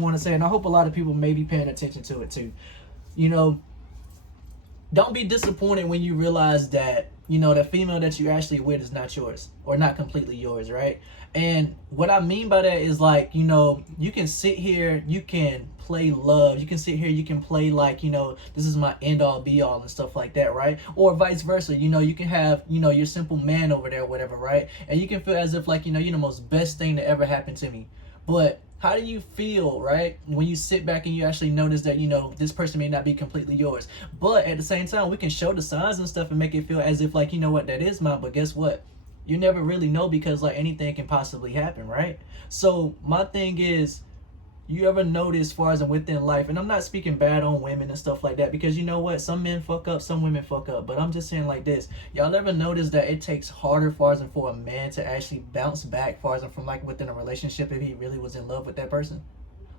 want to say, and I hope a lot of people may be paying attention to it too. You know, don't be disappointed when you realize that, you know, the female that you actually with is not yours or not completely yours, right? And what I mean by that is, like, you know, you can sit here, you can play love, you can sit here, you can play like, you know, this is my end all be all and stuff like that, right? Or vice versa, you know, you can have, you know, your simple man over there, whatever, right? And you can feel as if, like, you know, you're the most best thing that ever happened to me. But how do you feel, right, when you sit back and you actually notice that, you know, this person may not be completely yours? But at the same time, we can show the signs and stuff and make it feel as if, like, you know what, that is mine. But guess what? You never really know, because, like, anything can possibly happen, right? So my thing is, you ever notice, as far as within life, and I'm not speaking bad on women and stuff like that, because you know what, some men fuck up, some women fuck up, but I'm just saying like this, y'all ever notice that it takes harder far as for a man to actually bounce back far as from, like, within a relationship if he really was in love with that person?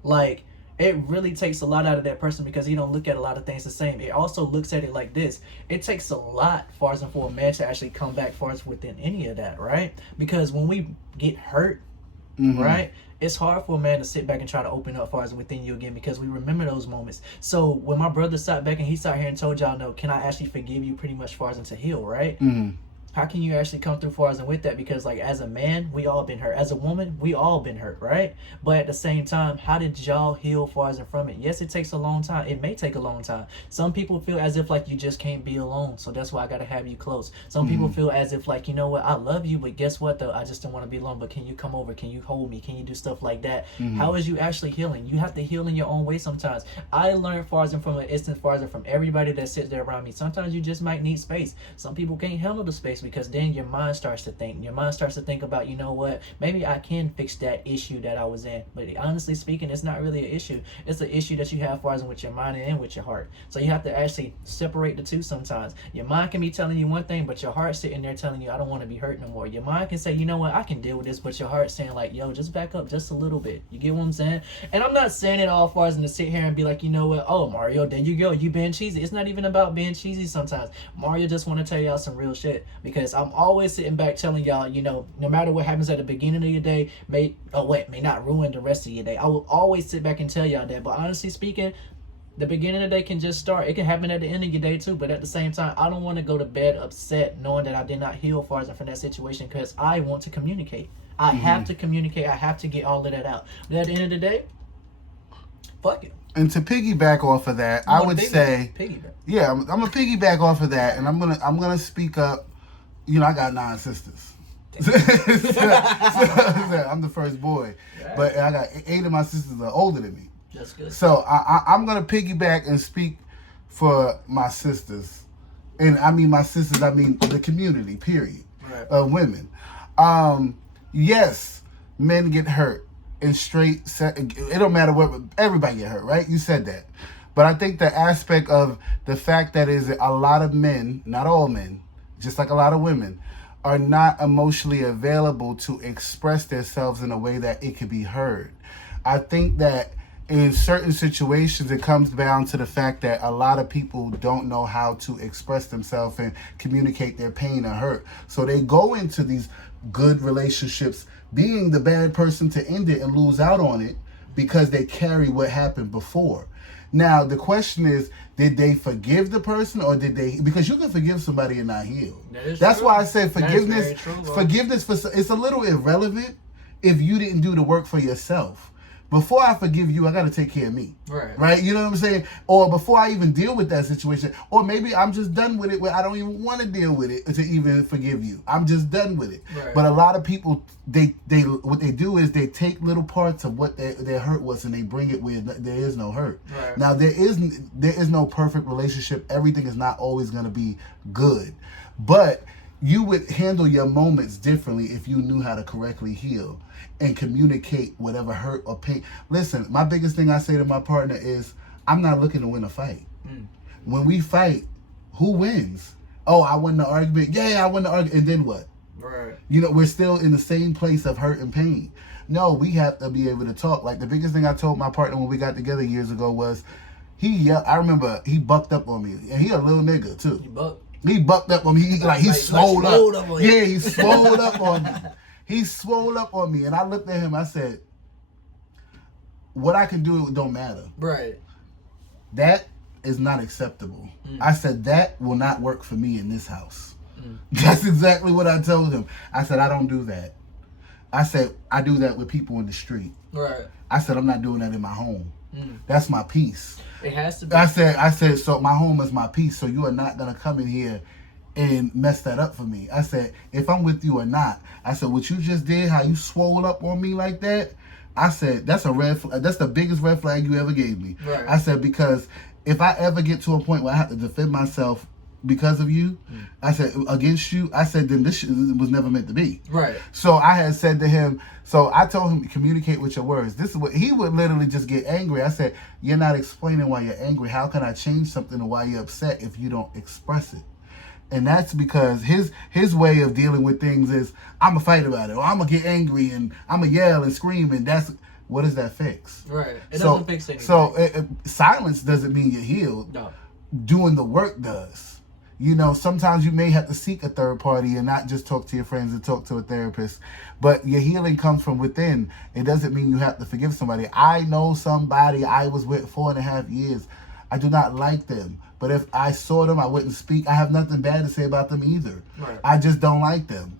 Like, it really takes a lot out of that person, because he don't look at a lot of things the same. It also looks at it like this: it takes a lot far as for a man to actually come back far as within any of that, right? Because when we get hurt, right, it's hard for a man to sit back and try to open up far as within you again, because we remember those moments. So when my brother sat back and he sat here and told y'all, no, can I actually forgive you, pretty much far as to heal, right? How can you actually come through far as with that? Because, like, as a man, we all been hurt. As a woman, we all been hurt, right? But at the same time, how did y'all heal far as from it? Yes, it takes a long time. It may take a long time. Some people feel as if, like, you just can't be alone, so that's why I gotta have you close. Some people feel as if, like, you know what, I love you, but guess what though? I just don't want to be alone. But can you come over? Can you hold me? Can you do stuff like that? How is you actually healing? You have to heal in your own way sometimes. I learned far as from an instant, far as from everybody that sits there around me. Sometimes you just might need space. Some people can't handle the space, because then your mind starts to think. Your mind starts to think about, you know what, maybe I can fix that issue that I was in. But honestly speaking, it's not really an issue. It's an issue that you have far as with your mind and with your heart. So you have to actually separate the two sometimes. Your mind can be telling you one thing, but your heart sitting there telling you, I don't want to be hurt no more. Your mind can say, you know what, I can deal with this, but your heart saying, like, yo, just back up just a little bit. You get what I'm saying? And I'm not saying it all far as to sit here and be like, you know what, oh, Mario, there you go, you being cheesy. It's not even about being cheesy sometimes. Mario just want to tell y'all some real shit, because I'm always sitting back telling y'all, you know, no matter what happens at the beginning of your day may not ruin the rest of your day. I will always sit back and tell y'all that. But honestly speaking, the beginning of the day can just start. It can happen at the end of your day too. But at the same time, I don't want to go to bed upset knowing that I did not heal far as from that situation, because I want to communicate. I have to communicate. I have to get all of that out. But at the end of the day, fuck it. And to piggyback off of that, I would say, yeah, I'm gonna piggyback off of that, and I'm gonna speak up. You know, I got 9 sisters. so I'm the first boy, but I got 8 of my sisters are older than me. That's good. So I'm gonna piggyback and speak for my sisters, and I mean my sisters. I mean the community. Period. Of women. Yes, men get hurt. And it don't matter what, everybody get hurt, right? You said that. But I think the aspect of the fact that is a lot of men, not all men, just like a lot of women, are not emotionally available to express themselves in a way that it could be heard. I think that in certain situations, it comes down to the fact that a lot of people don't know how to express themselves and communicate their pain or hurt. So they go into these good relationships being the bad person to end it and lose out on it because they carry what happened before. Now, the question is, did they forgive the person, or did they, because you can forgive somebody and not heal. That's why I say forgiveness, it's a little irrelevant if you didn't do the work for yourself. Before I forgive you, I got to take care of me. Right? You know what I'm saying? Or before I even deal with that situation, or maybe I'm just done with it where I don't even want to deal with it to even forgive you. I'm just done with it. But a lot of people, they what they do is they take little parts of what their hurt was and they bring it where there is no hurt. Now, there is no perfect relationship. Everything is not always going to be good. But you would handle your moments differently if you knew how to correctly heal and communicate whatever hurt or pain. Listen, my biggest thing I say to my partner is, I'm not looking to win a fight. When we fight, who wins? Oh, I won the argument. Yeah, I won the argument. And then what? You know, we're still in the same place of hurt and pain. No, we have to be able to talk. Like, the biggest thing I told my partner when we got together years ago was, I remember he bucked up on me. And he a little nigga, too. He bucked up on me. He swole up. Yeah, he swole up on me. He swole up on me. And I looked at him. I said, what I can do, it don't matter. Right. That is not acceptable. I said, that will not work for me in this house. That's exactly what I told him. I said, I don't do that. I said, I do that with people in the street. Right. I said, I'm not doing that in my home. That's my peace. It has to be. I said, so my home is my peace, so you are not going to come in here and mess that up for me. I said, if I'm with you or not, I said, what you just did, how you swole up on me like that, I said, that's a red flag. That's the biggest red flag you ever gave me. Right. I said, because if I ever get to a point where I have to defend myself because of you, I said, against you, I said, then this was never meant to be. Right. So I had said to him, so I told him, communicate with your words. This is what he would literally just get angry. I said, you're not explaining why you're angry. How can I change something or why you're upset if you don't express it? And that's because his way of dealing with things is, I'm going to fight about it, or I'm going to get angry and I'm going to yell and scream. And that's, what does that fix? Right. It doesn't fix anything. So silence doesn't mean you're healed. No. Doing the work does. You know, sometimes you may have to seek a third party and not just talk to your friends and talk to a therapist. But your healing comes from within. It doesn't mean you have to forgive somebody. I know somebody I was with 4.5 years. I do not like them. But if I saw them, I wouldn't speak. I have nothing bad to say about them either. Right. I just don't like them.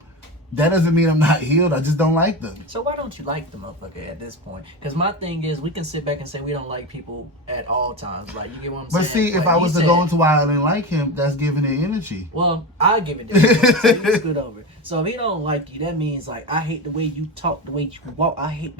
That doesn't mean I'm not healed. I just don't like them. So why don't you like the motherfucker at this point? Because my thing is, we can sit back and say we don't like people at all times. Like, you get what I'm saying? But see, if like I was to go into why I didn't like him, that's giving it energy. Well, I'll give it to you. So you scoot over. So if he don't like you, that means, like, I hate the way you talk, the way you walk. I hate the